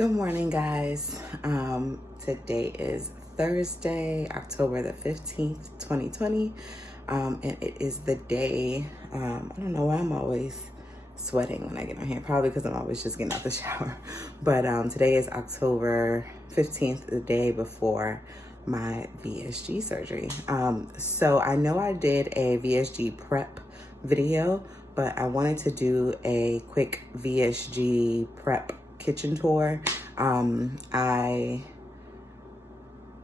Good morning, guys. Today is Thursday, October the 15th, 2020. And it is the day, I don't know why I'm always sweating when I get on here, probably because I'm always just getting out the shower. But today is October 15th, the day before my VSG surgery. So I know I did a VSG prep video, but I wanted to do a quick VSG prep kitchen tour. I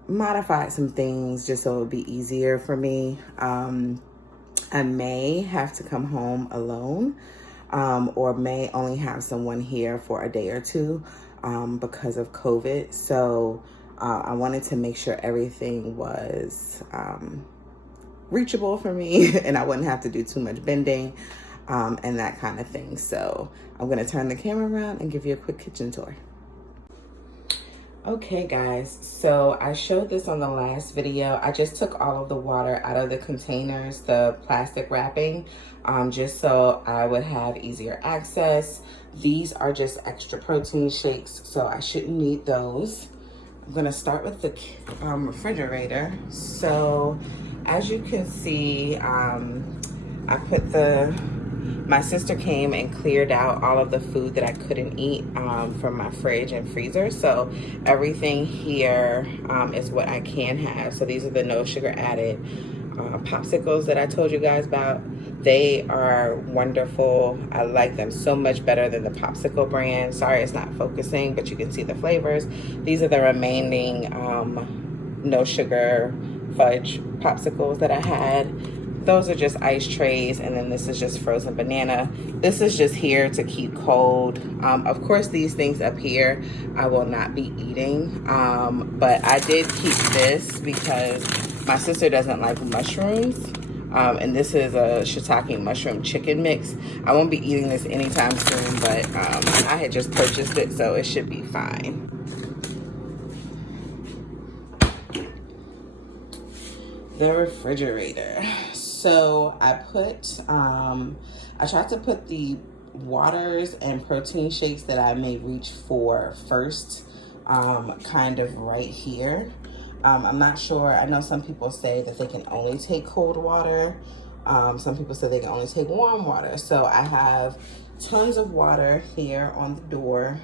modified some things just so it would be easier for me. I may have to come home alone, or may only have someone here for a day or two because of COVID. So I wanted to make sure everything was reachable for me and I wouldn't have to do too much bending and that kind of thing. So I'm gonna turn the camera around and give you a quick kitchen tour. Okay guys, so I showed this on the last video. I just took all of the water out of the containers, the plastic wrapping, just so I would have easier access. These are just extra protein shakes, so I shouldn't need those. I'm gonna start with the refrigerator. So as you can see, I put my sister came and cleared out all of the food that I couldn't eat from my fridge and freezer. So everything here is what I can have. So these are the no sugar added popsicles that I told you guys about. They are wonderful. I like them so much better than the popsicle brand. Sorry it's not focusing, but you can see the flavors. These are the remaining no sugar fudge popsicles that I had. Those are just ice trays, and then this is just frozen banana. This is just here to keep cold. Of course, these things up here I will not be eating, but I did keep this because my sister doesn't like mushrooms, and this is a shiitake mushroom chicken mix. I won't be eating this anytime soon, but I had just purchased it, so it should be fine. The refrigerator. So I tried to put the waters and protein shakes that I may reach for first, kind of right here. I'm not sure. I know some people say that they can only take cold water. Some people say they can only take warm water. So I have tons of water here on the door,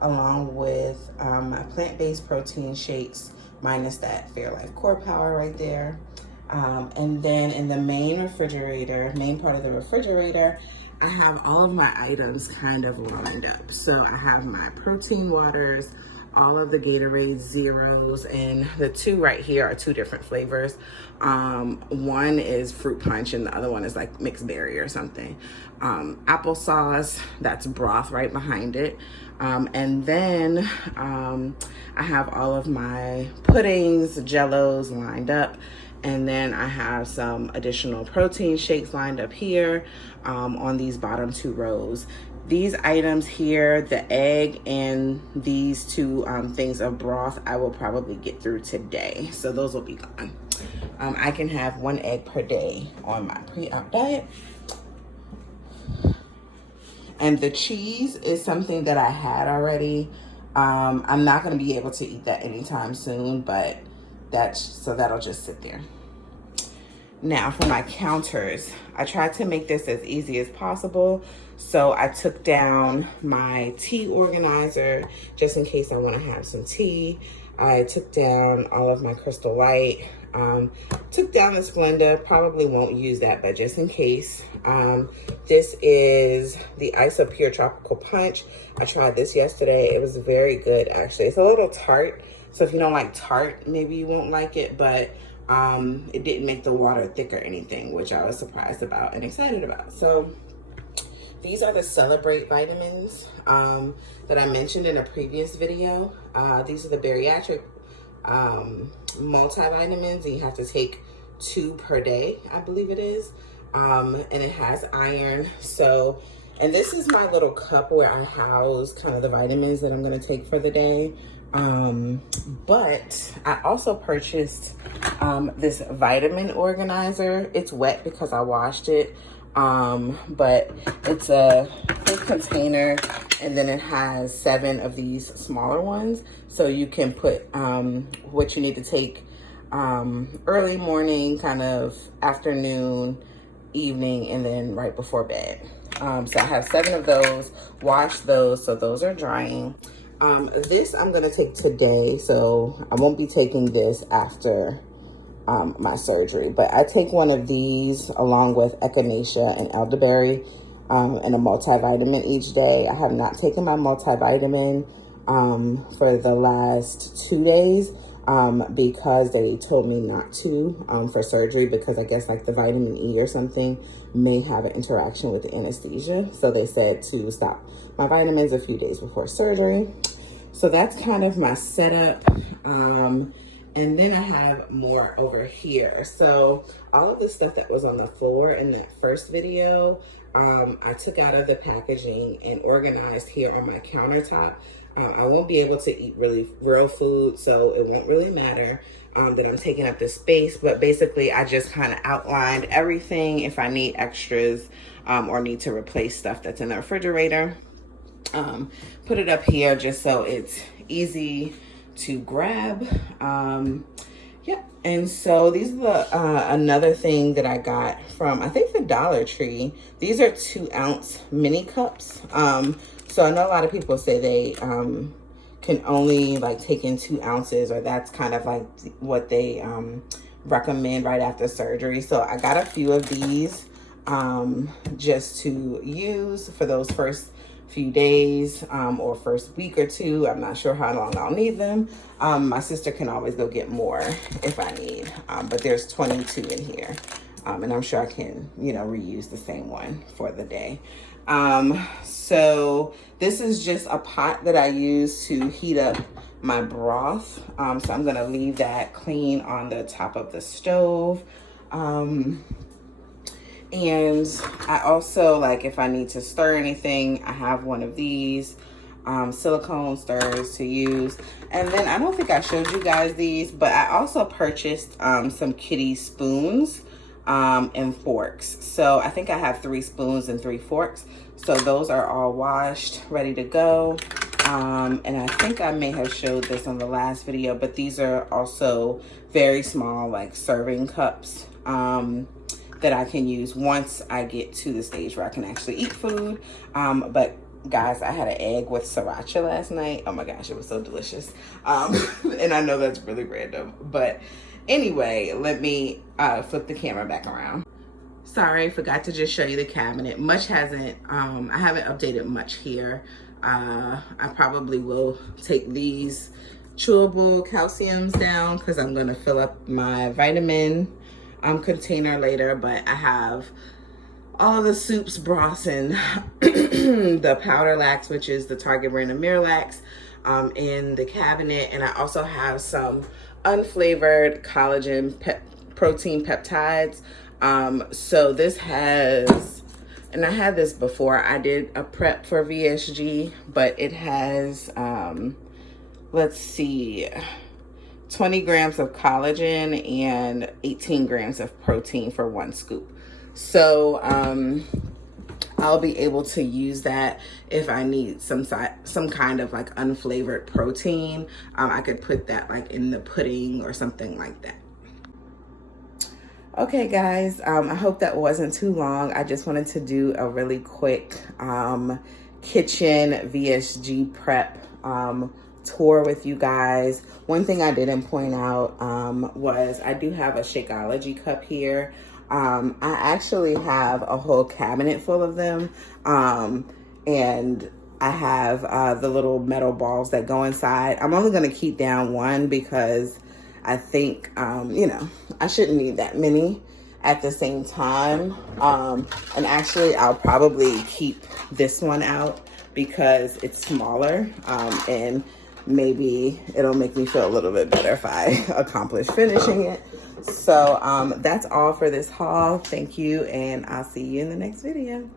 along with my plant-based protein shakes, minus that Fairlife Core Power right there. And then in the main part of the refrigerator, I have all of my items kind of lined up. So I have my protein waters, all of the Gatorade Zeros, and the two right here are two different flavors. One is fruit punch and the other one is like mixed berry or something. Applesauce, that's broth right behind it. And then I have all of my puddings, jellos lined up. And then I have some additional protein shakes lined up here on these bottom two rows. These items here, the egg and these two things of broth, I will probably get through today. So those will be gone. I can have 1 egg per day on my pre-op diet. And the cheese is something that I had already. I'm not gonna be able to eat that anytime soon, but that'll just sit there. Now for my counters, I tried to make this as easy as possible. So I took down my tea organizer just in case I want to have some tea. I took down all of my Crystal Light. Took down the Splenda, probably won't use that, but just in case. This is the Iso Pure Tropical Punch. I tried this yesterday. It was very good, actually. It's a little tart, so if you don't like tart, maybe you won't like it, but it didn't make the water thick or anything, which I was surprised about and excited about. So these are the Celebrate vitamins that I mentioned in a previous video. These are the bariatric multivitamins, and you have to take 2 per day, I believe it is. And it has iron. So, and this is my little cup where I house kind of the vitamins that I'm gonna take for the day. But I also purchased this vitamin organizer. It's wet because I washed it. but it's a big container, and then it has 7 of these smaller ones. So you can put what you need to take early morning, kind of afternoon, evening, and then right before bed. So I have 7 of those, wash those, so those are drying. This I'm gonna take today, so I won't be taking this after my surgery, but I take one of these along with echinacea and elderberry and a multivitamin each day. I have not taken my multivitamin for the last 2 days because they told me not to for surgery, because I guess like the vitamin E or something may have an interaction with the anesthesia. So they said to stop my vitamins a few days before surgery. So that's kind of my setup. And then I have more over here. So all of the stuff that was on the floor in that first video, I took out of the packaging and organized here on my countertop. I won't be able to eat real food, so it won't really matter that I'm taking up the space. But basically, I just kind of outlined everything if I need extras or need to replace stuff that's in the refrigerator. Put it up here just so it's easy to grab. Yeah, and so these are another thing that I got from, I think, the Dollar Tree. These are 2-ounce mini cups. So I know a lot of people say they can only like take in 2 ounces, or that's kind of like what they recommend right after surgery. So I got a few of these just to use for those first few days or first week or 2. I'm not sure how long I'll need them. My sister can always go get more if I need, but there's 22 in here, and I'm sure I can, you know, reuse the same one for the day. So this is just a pot that I use to heat up my broth. So I'm gonna leave that clean on the top of the stove. And I also, like, if I need to stir anything, I have one of these silicone stirrers to use. And then I don't think I showed you guys these, but I also purchased some kitty spoons and forks. So I think I have 3 spoons and 3 forks. So those are all washed, ready to go. And I think I may have showed this on the last video, but these are also very small, like serving cups that I can use once I get to the stage where I can actually eat food. But guys, I had an egg with sriracha last night. Oh my gosh, it was so delicious. And I know that's really random, but anyway, let me flip the camera back around. Sorry, forgot to just show you the cabinet. Much hasn't, I haven't updated much here. I probably will take these chewable calciums down because I'm gonna fill up my vitamin container later, but I have all of the soups, broths, and the powder lax, which is the Target brand of Miralax, in the cabinet. And I also have some unflavored collagen protein peptides. So this has, and I had this before, I did a prep for VSG, but it has, let's see, 20 grams of collagen and 18 grams of protein for 1 scoop. So I'll be able to use that if I need some kind of like unflavored protein. I could put that like in the pudding or something like that. Okay guys, I hope that wasn't too long. I just wanted to do a really quick kitchen VSG prep tour with you guys. One thing I didn't point out was I do have a Shakeology cup here. I actually have a whole cabinet full of them, and I have the little metal balls that go inside. I'm only going to keep down one because I think, you know, I shouldn't need that many at the same time. And actually, I'll probably keep this one out because it's smaller, and maybe it'll make me feel a little bit better if I accomplish finishing it. So that's all for this haul. Thank you, and I'll see you in the next video.